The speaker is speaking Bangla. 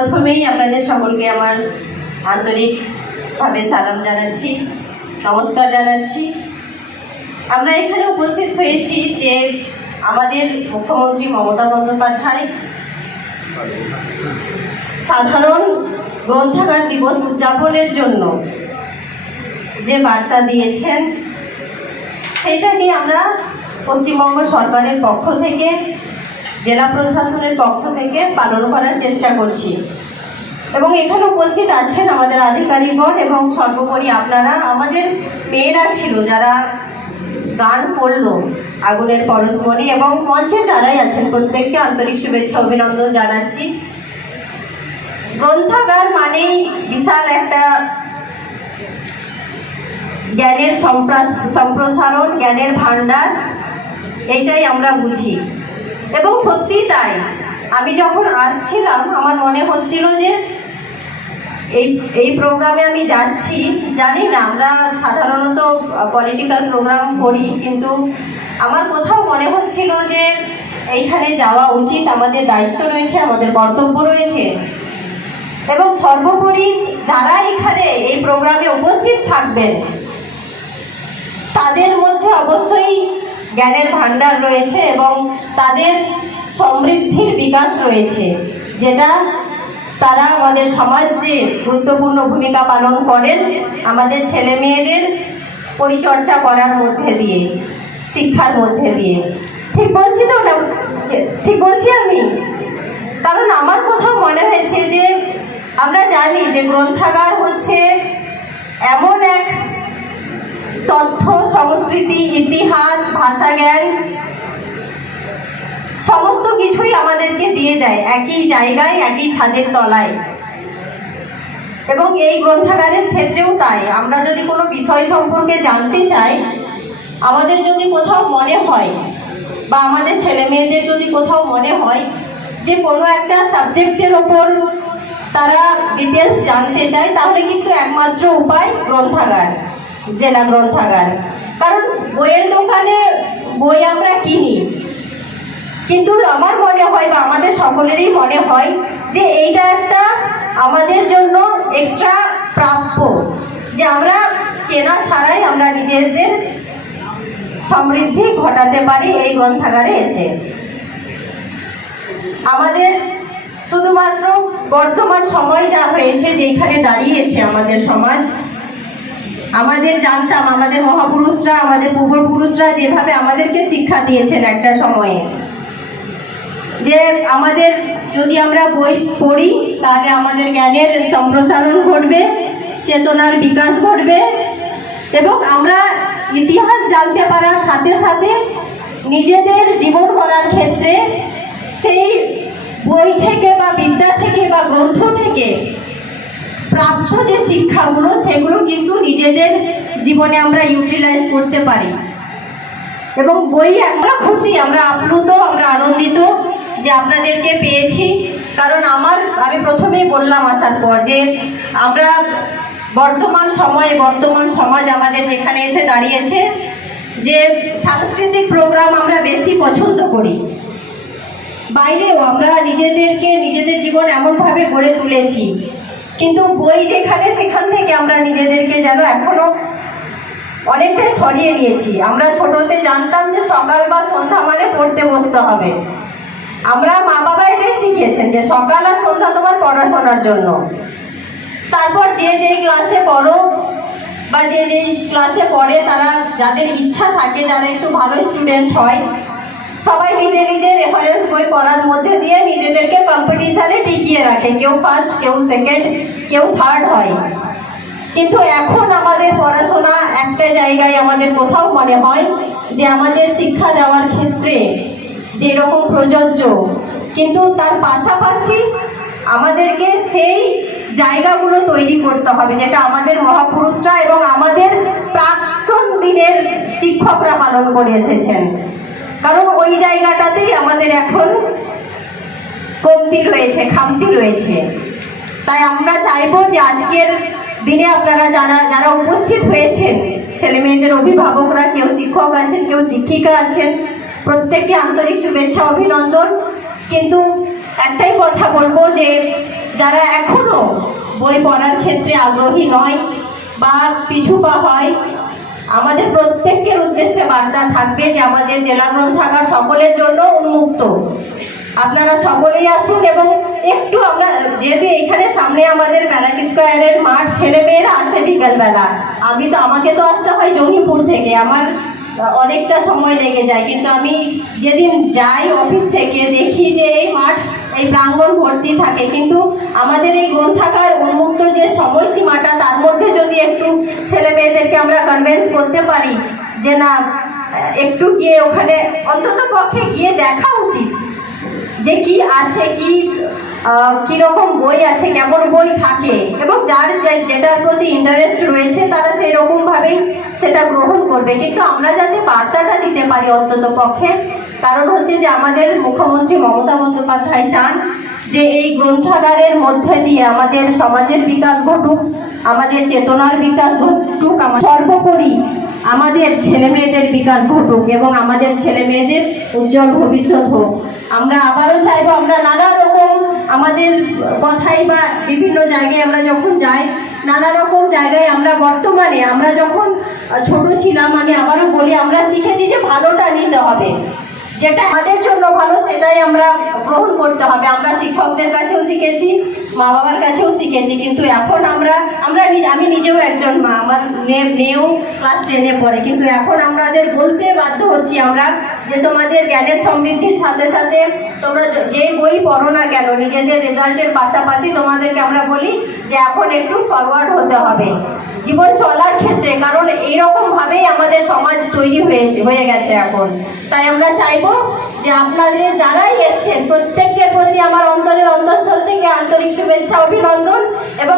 প্রথমেই আপনাদের সকলকে আমার আন্তরিকভাবে সালাম জানাচ্ছি, নমস্কার জানাচ্ছি। আমরা এখানে উপস্থিত হয়েছি যে আমাদের মুখ্যমন্ত্রী মমতা বন্দ্যোপাধ্যায় সাধারণ গ্রন্থাগার দিবস উদযাপনের জন্য যে বার্তা দিয়েছেন সেইটাকে আমরা পশ্চিমবঙ্গ সরকারের পক্ষ থেকে, জেলা প্রশাসনের পক্ষ থেকে পালন করার চেষ্টা করছি। এবং এখানে উপস্থিত আছেন আমাদের আধিকারিকগণ এবং সর্বোপরি আপনারা, আমাদের মেয়েরা ছিল যারা গান করলো আগুনের পরশমণি, এবং মঞ্চে যারাই আছেন প্রত্যেককে আন্তরিক শুভেচ্ছা অভিনন্দন জানাচ্ছি। গ্রন্থাগার মানেই বিশাল একটা জ্ঞানের সম্প্রসারণ, জ্ঞানের ভাণ্ডার, এইটাই আমরা বুঝি। এবং সত্যি তাই, আমি যখন আসছিলাম আমার মনে হচ্ছিল যে এই প্রোগ্রামে আমি যাচ্ছি, জানি না আমরা সাধারণত পলিটিক্যাল প্রোগ্রাম করি, কিন্তু আমার কোথাও মনে হচ্ছিল যে এইখানে যাওয়া উচিত, আমাদের দায়িত্ব রয়েছে, আমাদের কর্তব্য রয়েছে। এবং সর্বোপরি যারা এখানে এই প্রোগ্রামে উপস্থিত থাকবেন তাদের মধ্যে অবশ্যই জ্ঞানের ভাণ্ডার রয়েছে এবং তাদের সমৃদ্ধির বিকাশ রয়েছে, যেটা তারা আমাদের সমাজে গুরুত্বপূর্ণ ভূমিকা পালন করেন আমাদের ছেলে মেয়েদের পরিচর্যা করার মধ্যে দিয়ে, শিক্ষার মধ্যে দিয়ে। ঠিক বলছি তো না? ঠিক বলছি আমি? কারণ আমার কোথাও মনে হয়েছে যে আমরা জানি যে গ্রন্থাগার হচ্ছে এমন এক তথ্য, সংস্কৃতি, ইতিহাস, ভাষা জ্ঞান সমস্ত কিছুই আমাদেরকে দিয়ে দেয় একই জায়গায়, একই ছাদের তলায়। এবং এই গ্রন্থাগারের ক্ষেত্রেও তাই। আমরা যদি কোনো বিষয় সম্পর্কে জানতে চাই, আমাদের যদি কোথাও মনে হয় বা আমাদের ছেলে মেয়েদের যদি কোথাও মনে হয় যে কোনো একটা সাবজেক্টের ওপর তারা ডিটেলস জানতে চায়, তাহলে কিন্তু একমাত্র উপায় গ্রন্থাগার, জেলা গ্রন্থাগার। কারণ বইয়ের দোকানে বই আমরা কিনি, কিন্তু আমার মনে হয় বা আমাদের সকলেরই মনে হয় যে এইটা একটা আমাদের জন্য এক্সট্রা প্রাপ্য, যে আমরা কেনা ছাড়াই আমরা নিজেদের সমৃদ্ধি ঘটাতে পারি এই গ্রন্থাগারে এসে। আমাদের শুধুমাত্র বর্তমান সময় যা হয়েছে, যেখানে দাঁড়িয়েছে আমাদের সমাজ, আমাদের জানতাম আমাদের মহাপুরুষরা, আমাদের পূর্বপুরুষরা যেভাবে আমাদেরকে শিক্ষা দিয়েছেন একটা সময়ে, যে আমাদের যদি আমরা বই পড়ি তাহলে আমাদের জ্ঞানের সম্প্রসারণ ঘটবে, চেতনার বিকাশ ঘটবে, এবং আমরা ইতিহাস জানতে পারার সাথে সাথে নিজেদের জীবন করার ক্ষেত্রে সেই বই থেকে বা বিদ্যা থেকে বা গ্রন্থ থেকে প্রাপ্ত যে শিক্ষাগুলো, সেগুলো কিন্তু নিজেদের জীবনে আমরা ইউটিলাইজ করতে পারি। এবং বই আমরা খুশি, আমরা আপ্লুত, আমরা আনন্দিত যে আপনাদেরকে পেয়েছি। কারণ আমি প্রথমেই বললাম আসার পর যে আমরা বর্তমান সমাজ আমাদের যেখানে এসে দাঁড়িয়েছে, যে সাংস্কৃতিক প্রোগ্রাম আমরা বেশি পছন্দ করি। বাইরেও আমরা নিজেদের জীবন এমনভাবে গড়ে তুলেছি, কিন্তু বই যেখানে, সেখান থেকে আমরা নিজেদেরকে যেন এখনো অনেকটাই সরিয়ে নিয়েছি। আমরা ছোটতে জানতাম যে সকাল বা সন্ধ্যা মানে পড়তে বসতে হবে। আমরা মা বাবা এটাই শিখিয়েছেন যে সকাল আর সন্ধ্যা তোমার পড়াশোনার জন্য। তারপর যেই ক্লাসে পড়ো বা যেই ক্লাসে পড়ে, তারা যাদের ইচ্ছা থাকে, যারা একটু ভালো স্টুডেন্ট হয়, সবাই নিজে রেফারেন্স বই পড়ার মধ্যে দিয়ে নিজেদেরকে কম্পিটিশানে টিকিয়ে রাখে। কেউ ফার্স্ট, কেউ সেকেন্ড, কেউ থার্ড হয়। কিন্তু এখন আমাদের পড়াশোনা একটা জায়গায় আমাদের কোথাও মনে হয় যে আমাদের শিক্ষা দেওয়ার ক্ষেত্রে যেরকম প্রযোজ্য, কিন্তু তার পাশাপাশি আমাদেরকে সেই জায়গাগুলো তৈরি করতে হবে যেটা আমাদের মহাপুরুষরা এবং আমাদের প্রাক্তন দিনের শিক্ষকরা পালন করে এসেছেন। কারণ ওই জায়গাটাতেই আমাদের এখন কমতি রয়েছে, খামতি রয়েছে। তাই আমরা চাইবো যে আজকের দিনে আপনারা যারা উপস্থিত হয়েছেন, ছেলে মেয়েদের অভিভাবকরা, কেউ শিক্ষক আছেন, কেউ শিক্ষিকা আছেন, প্রত্যেককে আন্তরিক শুভেচ্ছা অভিনন্দন। কিন্তু একটাই কথা বলবো যে যারা এখনো বই পড়ার ক্ষেত্রে আগ্রহী নয় বা পিছুপা হয়, আমাদের প্রত্যেকের উদ্দেশ্যে বার্তা থাকবে যে আমাদের জেলা গ্রন্থাগার সকলের জন্য উন্মুক্ত। আপনারা সকলেই আসুন এবং একটু আমরা যেহেতু এখানে সামনে আমাদের ব্যারাক স্কোয়ারের মাঠ, ছেলেমেয়েরা আসে বিকেলবেলা, আমাকে তো আসতে হয় জঙ্গিপুর থেকে, আমার অনেকটা সময় লেগে যায়, কিন্তু আমি যেদিন যাই অফিস থেকে দেখি যে এই মাঠ, এই প্রাঙ্গণ ভর্তি থাকে। কিন্তু আমাদের এই গ্রন্থাগার উন্মুক্ত যে সময়সীমাটা, তার মধ্যে যদি একটু ছেলে মেয়েদেরকে আমরা কনভিন্স করতে পারি যে না, একটু গিয়ে ওখানে অন্তত পক্ষে গিয়ে দেখা উচিত যে কি আছে, কিরকম বই আছে, কেমন বই থাকে, এবং যার যেটার প্রতি ইন্টারেস্ট রয়েছে তারা সেই রকমভাবেই সেটা গ্রহণ করবে। কিন্তু আমরা যাতে বার্তাটা দিতে পারি অন্তত পক্ষে, কারণ হচ্ছে যে আমাদের মুখ্যমন্ত্রী মমতা বন্দ্যোপাধ্যায় চান যে এই গ্রন্থাগারের মধ্যে দিয়ে আমাদের সমাজের বিকাশ ঘটুক, আমাদের চেতনার বিকাশ ঘটুক, সর্বোপরি আমাদের ছেলে মেয়েদের বিকাশ ঘটুক এবং আমাদের ছেলে মেয়েদের উজ্জ্বল ভবিষ্যৎ হোক। আমরা আবারও চাইবো, আমরা নানা রকম আমাদের কথাই বা বিভিন্ন জায়গায় আমরা যখন যাই, নানা রকম জায়গায় আমরা বর্তমানে, আমরা যখন ছোট ছিলাম, আমি আবারও বলি, আমরা শিখেছি যে ভালোটা নিতে হবে, যেটা আমাদের জন্য ভালো সেটাই আমরা গ্রহণ করতে হবে। আমরা শিক্ষকদের কাছেও শিখেছি, মা বাবার কাছেও শিখেছি, কিন্তু এখন আমি নিজেও একজন মা, আমার মেয়েও ক্লাস 10-এ পড়ে, কিন্তু এখন আমাদের বলতে বাধ্য হচ্ছি আমরা যে তোমাদের জ্ঞানের সমৃদ্ধির সাথে সাথে তোমরা যে বই পড়ো না কেন, নিজেদের রেজাল্টের পাশাপাশি তোমাদেরকে আমরা বলি যে এখন একটু ফরওয়ার্ড হতে হবে জীবন চলার ক্ষেত্রে, কারণ এইরকমভাবেই আমাদের সমাজ তৈরি হয়ে গেছে এখন। তাই আমরা চাইবো যে আপনাদের যারাই এসছেন প্রত্যেকের প্রতি আমার অন্তরের অন্তঃস্থল থেকে আন্তরিক শুভেচ্ছা, অভিনন্দন, এবং